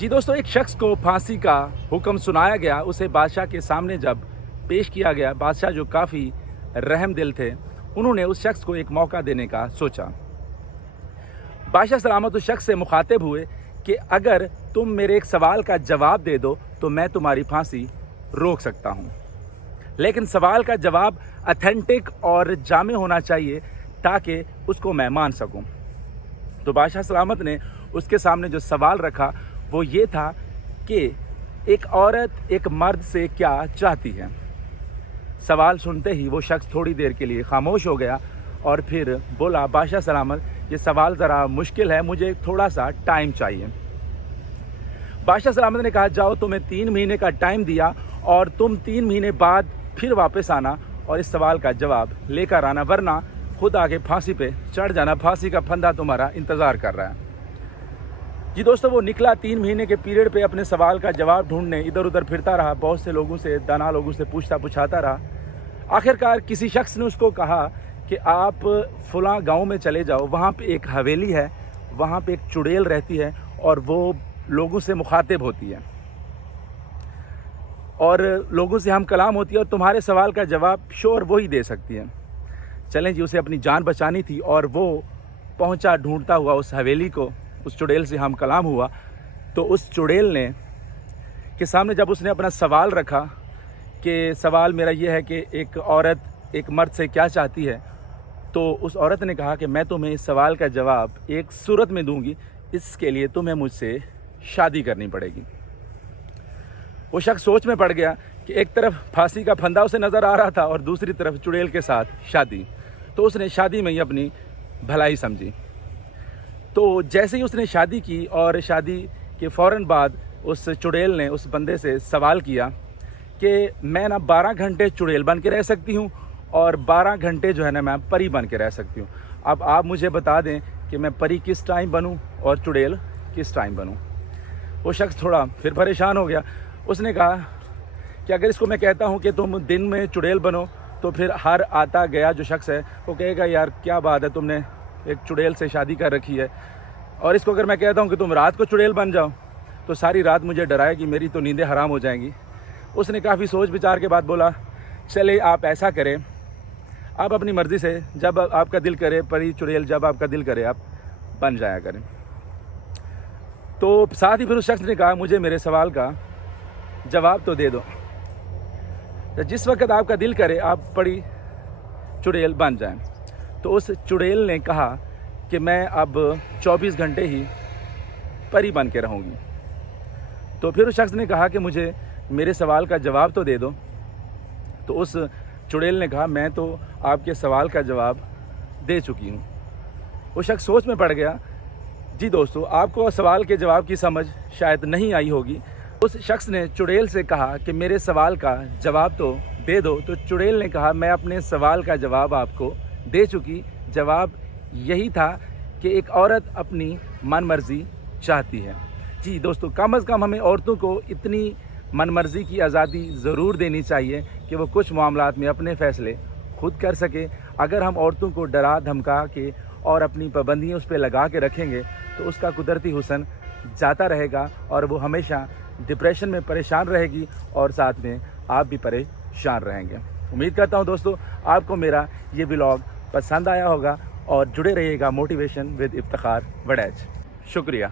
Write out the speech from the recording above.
जी दोस्तों, एक शख्स को फांसी का हुक्म सुनाया गया। उसे बादशाह के सामने जब पेश किया गया, बादशाह जो काफ़ी रहम दिल थे, उन्होंने उस शख्स को एक मौका देने का सोचा। बादशाह सलामत उस शख्स से मुखातिब हुए कि अगर तुम मेरे एक सवाल का जवाब दे दो तो मैं तुम्हारी फांसी रोक सकता हूँ, लेकिन सवाल का जवाब अथेंटिक और जामे होना चाहिए ताकि उसको मैं मान सकूँ। तो बादशाह सलामत ने उसके सामने जो सवाल रखा वो ये था कि एक औरत एक मर्द से क्या चाहती है। सवाल सुनते ही वो शख्स थोड़ी देर के लिए खामोश हो गया और फिर बोला, बादशाह सलामत, ये सवाल ज़रा मुश्किल है, मुझे थोड़ा सा टाइम चाहिए। बादशाह सलामत ने कहा, जाओ, तुम्हें 3 महीने का टाइम दिया और तुम 3 महीने बाद फिर वापस आना और इस सवाल का जवाब लेकर आना, वरना खुद आगे फांसी पे चढ़ जाना, फांसी का फंदा तुम्हारा इंतज़ार कर रहा है। जी दोस्तों, वो निकला 3 महीने के पीरियड पे अपने सवाल का जवाब ढूंढने इधर उधर फिरता रहा, बहुत से लोगों से, दाना लोगों से पूछता रहा। आखिरकार किसी शख्स ने उसको कहा कि आप फलां गांव में चले जाओ, वहाँ पे एक हवेली है, वहाँ पे एक चुड़ैल रहती है और वो लोगों से मुखातिब होती है और लोगों से हम कलाम होती है और तुम्हारे सवाल का जवाब श्योर वही दे सकती है। चलें जी, उसे अपनी जान बचानी थी और वो पहुंचा ढूंढता हुआ उस हवेली को। उस चुड़ैल से हम कलाम हुआ तो उस चुड़ैल ने के सामने जब उसने अपना सवाल रखा कि सवाल मेरा ये है कि एक औरत एक मर्द से क्या चाहती है, तो उस औरत ने कहा कि मैं तुम्हें इस सवाल का जवाब एक सूरत में दूंगी, इसके लिए तुम्हें मुझसे शादी करनी पड़ेगी। वो शख्स सोच में पड़ गया कि एक तरफ फांसी का फंदा उसे नज़र आ रहा था और दूसरी तरफ चुड़ैल के साथ शादी। तो उसने शादी में ही अपनी भलाई समझी। तो जैसे ही उसने शादी की और शादी के फ़ौरन बाद उस चुड़ैल ने उस बंदे से सवाल किया कि मैं ना 12 घंटे चुड़ैल बन के रह सकती हूँ और 12 घंटे जो है ना मैं परी बन के रह सकती हूँ। अब आप मुझे बता दें कि मैं परी किस टाइम बनूँ और चुड़ैल किस टाइम बनूँ। वो शख्स थोड़ा फिर परेशान हो गया। उसने कहा कि अगर इसको मैं कहता हूँ कि तुम दिन में चुड़ैल बनो तो फिर हर आता गया जो शख्स है वो कहेगा, यार क्या बात है, तुमने एक चुड़ैल से शादी कर रखी है। और इसको अगर मैं कहता हूँ कि तुम रात को चुड़ैल बन जाओ तो सारी रात मुझे डराएगी, मेरी तो नींदें हराम हो जाएंगी। उसने काफ़ी सोच विचार के बाद बोला, चले आप ऐसा करें, आप अपनी मर्ज़ी से जब आपका दिल करे, परी चुड़ैल जब आपका दिल करे आप बन जाया करें। तो साथ ही फिर उस शख्स ने कहा, मुझे मेरे सवाल का जवाब तो दे दो, तो जिस वक्त आपका दिल करे आप परी चुड़ैल बन जाएं। तो उस चुड़ैल ने कहा कि मैं अब 24 घंटे ही परी बन के रहूँगी। तो फिर उस शख्स ने कहा कि मुझे मेरे सवाल का जवाब तो दे दो। तो उस चुड़ैल ने कहा, मैं तो आपके सवाल का जवाब दे चुकी हूँ। वो शख्स सोच में पड़ गया। जी दोस्तों, आपको सवाल के जवाब की समझ शायद नहीं आई होगी। उस शख्स ने चुड़ैल से कहा कि मेरे सवाल का जवाब तो दे दो। तो चुड़ैल ने कहा, मैं अपने सवाल का जवाब आपको दे चुकी। जवाब यही था कि एक औरत अपनी मन मर्जी चाहती है। जी दोस्तों, कम अज़ कम हमें औरतों को इतनी मन मर्जी की आज़ादी ज़रूर देनी चाहिए कि वो कुछ मामलात में अपने फ़ैसले खुद कर सके। अगर हम औरतों को डरा धमका के और अपनी पाबंदियाँ उस पर लगा के रखेंगे तो उसका कुदरती हुस्न जाता रहेगा और वो हमेशा डिप्रेशन में परेशान रहेगी और साथ में आप भी परेशान रहेंगे। उम्मीद करता हूँ दोस्तों आपको मेरा ये व्लॉग पसंद आया होगा और जुड़े रहिएगा मोटिवेशन विद इफ्तिखार वड़ैच। शुक्रिया।